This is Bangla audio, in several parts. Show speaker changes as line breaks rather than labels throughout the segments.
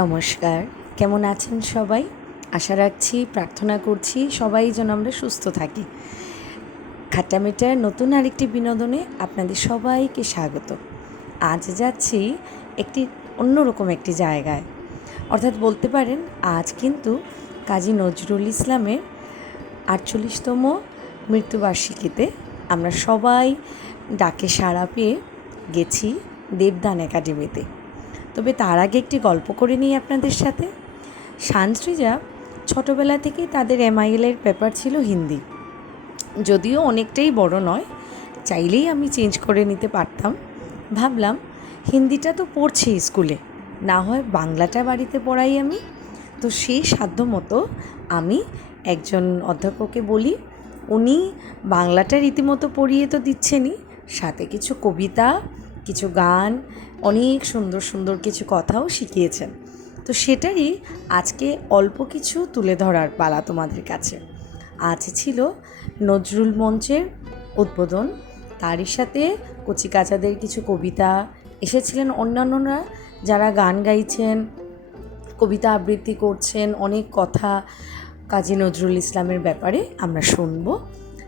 নমস্কার। কেমন আছেন সবাই? আশা রাখছি, প্রার্থনা করছি সবাই যেন আমরা সুস্থ থাকি। খাট্টামিটার নতুন আরেকটি বিনোদনে আপনাদের সবাইকে স্বাগত। আজ যাচ্ছি একটি অন্যরকম একটি জায়গায়। অর্থাৎ বলতে পারেন, আজ কিন্তু কাজী নজরুল ইসলামের আটচল্লিশতম মৃত্যুবার্ষিকীতে আমরা সবাই ডাকে সাড়া পেয়ে গেছি দেবদান একাডেমিতে। তবে তার আগে একটি গল্প করে নিই আপনাদের সাথে। সানশ্রীজা ছোটোবেলা থেকেই তাদের এমআইএলের পেপার ছিল হিন্দি। যদিও অনেকটাই বড় নয়, চাইলেই আমি চেঞ্জ করে নিতে পারতাম। ভাবলাম, হিন্দিটা তো পড়ছি স্কুলে, না হয় বাংলাটা বাড়িতে পড়াই আমি। তো সেই সাধ্য মতো আমি একজন অধ্যাপককে বলি, উনি বাংলাটা রীতিমতো পড়িয়ে তো দিচ্ছেনই, সাথে কিছু কবিতা, কিছু গান অনেক সুন্দর সুন্দর কিছু কথাও শিখিয়েছেন। তো সেটারই আজকে অল্প কিছু তুলে ধরার পালা তোমাদের কাছে। আজ ছিল নজরুল মঞ্চের উদ্বোধন। তারই সাথে কচিকাচাদের কিছু কবিতা এসেছিলেন অন্যান্যরা যারা গান গাইছেন, কবিতা আবৃত্তি করছেন, অনেক কথা কাজী নজরুল ইসলামের ব্যাপারে আমরা শুনব।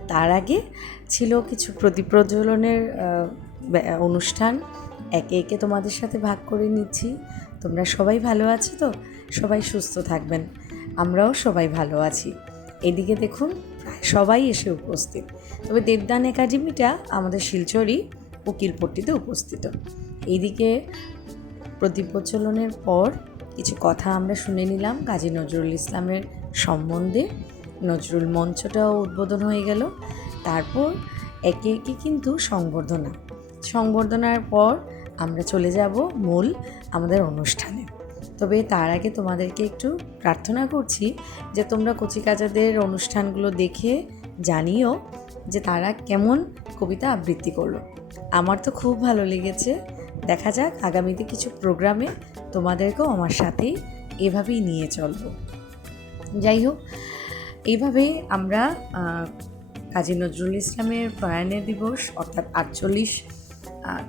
তার আগে ছিল কিছু প্রদীপ প্রজ্বলনের অনুষ্ঠান। একে একে তোমাদের সাথে ভাগ করে নিচ্ছি। তোমরা সবাই ভালো আছো তো? সবাই সুস্থ থাকবেন। আমরাও সবাই ভালো আছি। এদিকে দেখুন সবাই এসে উপস্থিত। তবে দেবদান একাডেমিটা আমাদের শিলচরই উকিলপট্টিতে উপস্থিত। এইদিকে প্রদীপ প্রচলনের পর কিছু কথা আমরা শুনে নিলাম কাজী নজরুল ইসলামের সম্বন্ধে। নজরুল মঞ্চটাও উদ্বোধন হয়ে গেল। তারপর একে একে কিন্তু সংবর্ধনা। সংবর্ধনার পর আমরা চলে যাব মূল আমাদের অনুষ্ঠানে। তবে তার আগে তোমাদেরকে একটু প্রার্থনা করছি যে তোমরা কচিকাচাদের অনুষ্ঠানগুলো দেখে জানিও যে তারা কেমন কবিতা আবৃত্তি করল। আমার তো খুব ভালো লেগেছে। দেখা যাক আগামীতে কিছু প্রোগ্রামে তোমাদেরকেও আমার সাথেই এভাবেই নিয়ে চলবো। যাই হোক, এইভাবে আমরা কাজী নজরুল ইসলামের প্রয়াণের দিবস অর্থাৎ আটচল্লিশ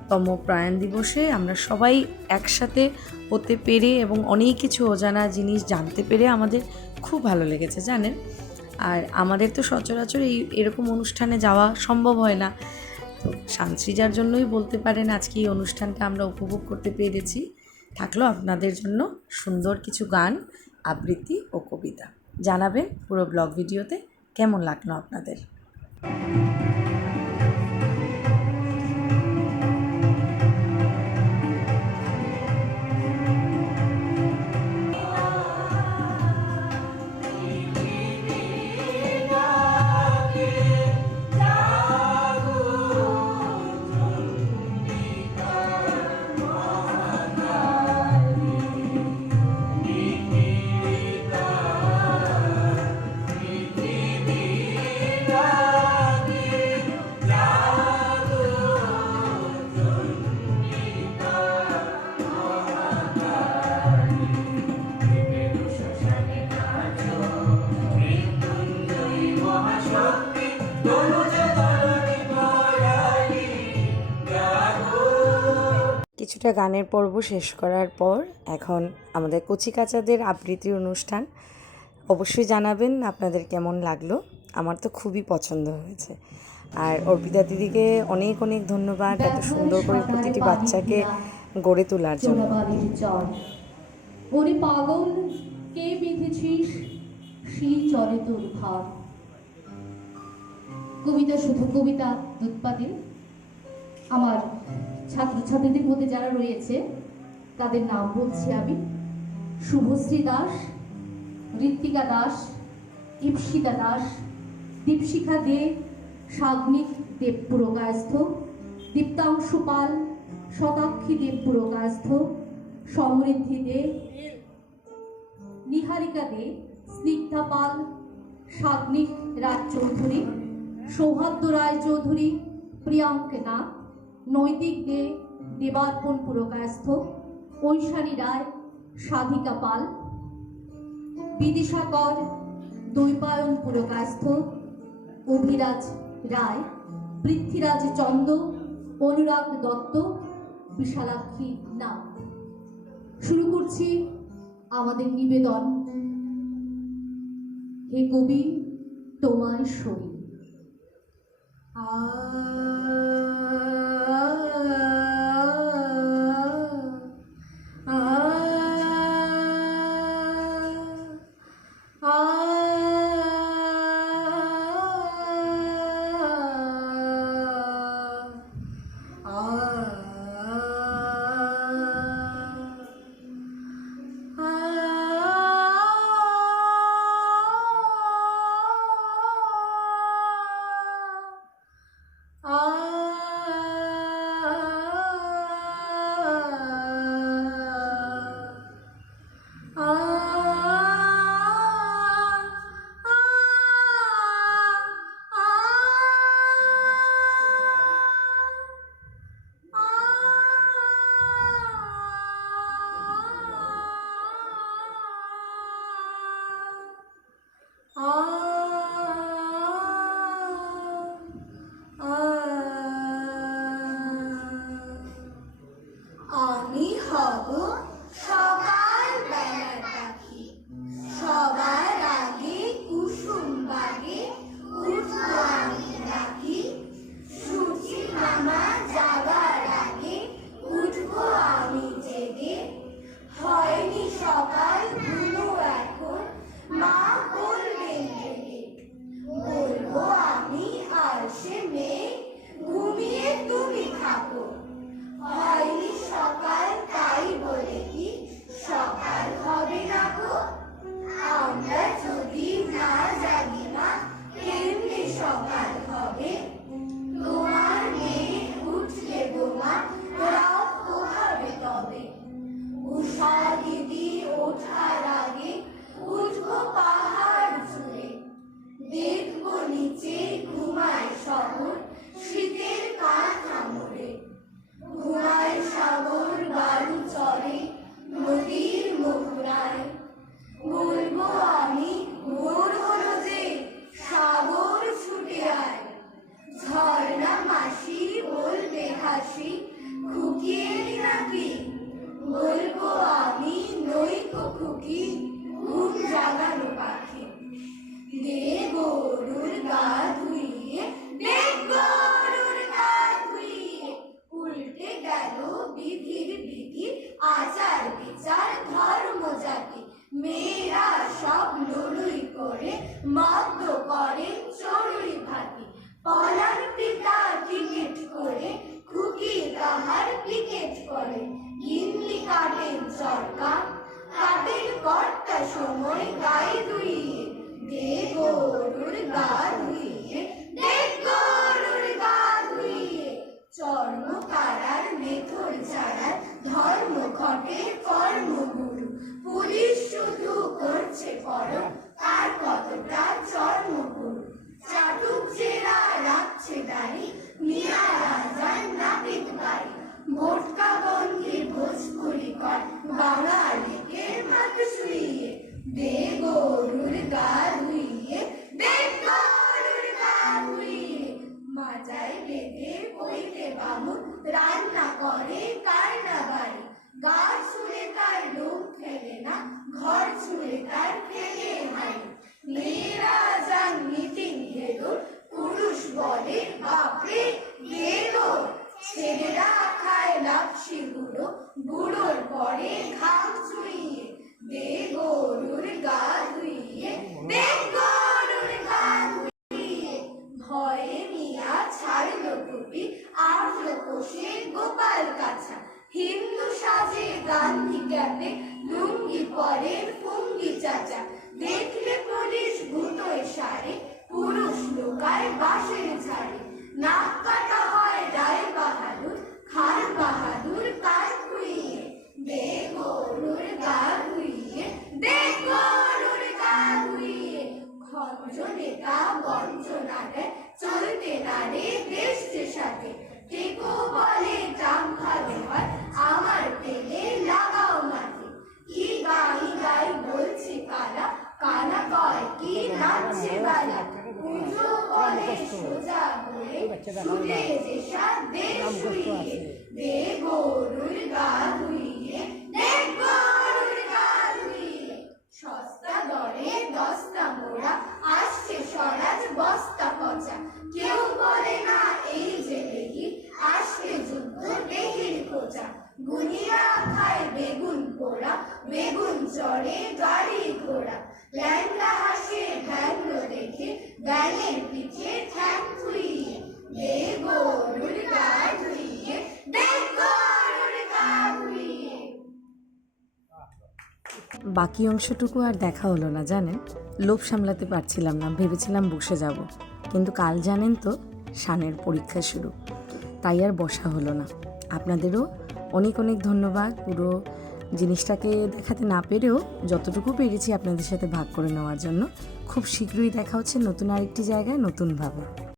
তম প্রয়াণ দিবসে আমরা সবাই একসাথে হতে পেরে এবং অনেক কিছু অজানা জিনিস জানতে পেরে আমাদের খুব ভালো লেগেছে, জানেন? আর আমাদের তো সচরাচর এই এরকম অনুষ্ঠানে যাওয়া সম্ভব হয় না। তো সানসৃজার জন্যই বলতে পারেন আজকে এই অনুষ্ঠানটা আমরা উপভোগ করতে পেরেছি। থাকল আপনাদের জন্য সুন্দর কিছু গান, আবৃত্তি ও কবিতা। জানাবেন পুরো ব্লগ ভিডিওতে কেমন লাগল আপনাদের? কিছুটা গানের পর্ব শেষ করার পর এখন আমাদের কচিকাচাদের আবৃত্তি অনুষ্ঠান। অবশ্যই জানাবেন আপনাদের কেমন লাগল। আমার তো খুবই পছন্দ হয়েছে। আর অর্পিতা দিদিকে অনেক অনেক ধন্যবাদ এত সুন্দর করে প্রতিটি বাচ্চাকে গড়ে তোলার জন্য।
পাগল, কে সেই চরে তোর কবিতা শুধু কবিতা উৎপাদে আমার ছাত্রছাত্রীদের মধ্যে যারা রয়েছে, তাদের নাম বলছি আমি। শুভশ্রী দাস, ঋত্বিকা দাস, ইপসিতা দাস, দীপশিখা দে, সাগ্নিক দেব পুরকায়স্থ, দীপ্তাংশু পাল, শতাক্ষী দেব পুরকায়স্থ, সমৃদ্ধি দে, নিহারিকা দে, স্নিগ্ধা পাল, সাগ্নিক রাজ চৌধুরী, সৌহার্দ্য রায় চৌধুরী, প্রিয়াঙ্ক নাথ নৈতিক দে দেবার্পণ পুরকায়স্থ ঐশানী রায়, সাধিকা পাল বিদিশা কর দৈপায়ন পুরকায়স্থ অভিরাজ রায়, পৃথ্বীরাজ চন্দ, অনুরাগ দত্ত, বিশালাক্ষী নাম শুরু করছি আমাদের নিবেদন। হে কবি, তোমায় শরীর
আ Oh. খুকি ঘুম জাগালো পাখি। দে গরুর গা ধুইয়ে দে গরুর গা ধুইয়ে উল্টে গেল বিধির বিধি, আচার বিচার, ধর্ম জাতি। মেয়েরা সব লড়ুই করে মাত্র ধর্ম ঘটে বলে, বাপরে গেলো ছেলেরা খায় লাপসি গুঁড়ো গুঁড়োর পরে ঘাম চুইয়ে, দে গরুর গা ধুইয়ে, দে গরুর গা ধুইয়ে। ভয়ে মিয়া ছাড়লো টুপি আর কোষে গোপাল কাছা। হিন্দু সাজে গান্ধী ক্যাপে, লুঙ্গি পরে ফুঙ্গি চাচা। দেখলে পুলিশ ভূতোয় সারে পুরুষ লোকায় বাঁশের ঝাড়ে। নাক কাটা হয় ডাল বাহাদুর খাল বাহাদুর কাজ কুড়িয়ে। দেশ সোজা বলে সুরে যে সাত দে দে গরুর গা ধুইয়ে দে গরুর গা ধুইয়ে সস্তা দরে দস্তা মোড়া আসছে সরাজ বস্তা পচা কেউ বলে না এই যে দেখি আসছে যুদ্ধ দেহির খোঁজা গুনিয়া খায় বেগুন পোড়া বেগুন চড়ে গাড়ি ঘোড়া ল্যাংলা হাসে ভ্যাংলা
বাকি অংশটুকু আর দেখা হলো না, জানেন? লোভ সামলাতে পারছিলাম না, ভেবেছিলাম বসে যাব। কিন্তু কাল জানেন তো সানের পরীক্ষা শুরু। তাই আর বসা হলো না। আপনাদেরও অনেক অনেক ধন্যবাদ, পুরো জিনিসটাকে দেখাতে না পেরেও যতটুকু পেরেছি আপনাদের সাথে ভাগ করে নেওয়ার জন্য, খুব শীঘ্রই দেখা হচ্ছে নতুন আরেকটি জায়গায় নতুনভাবে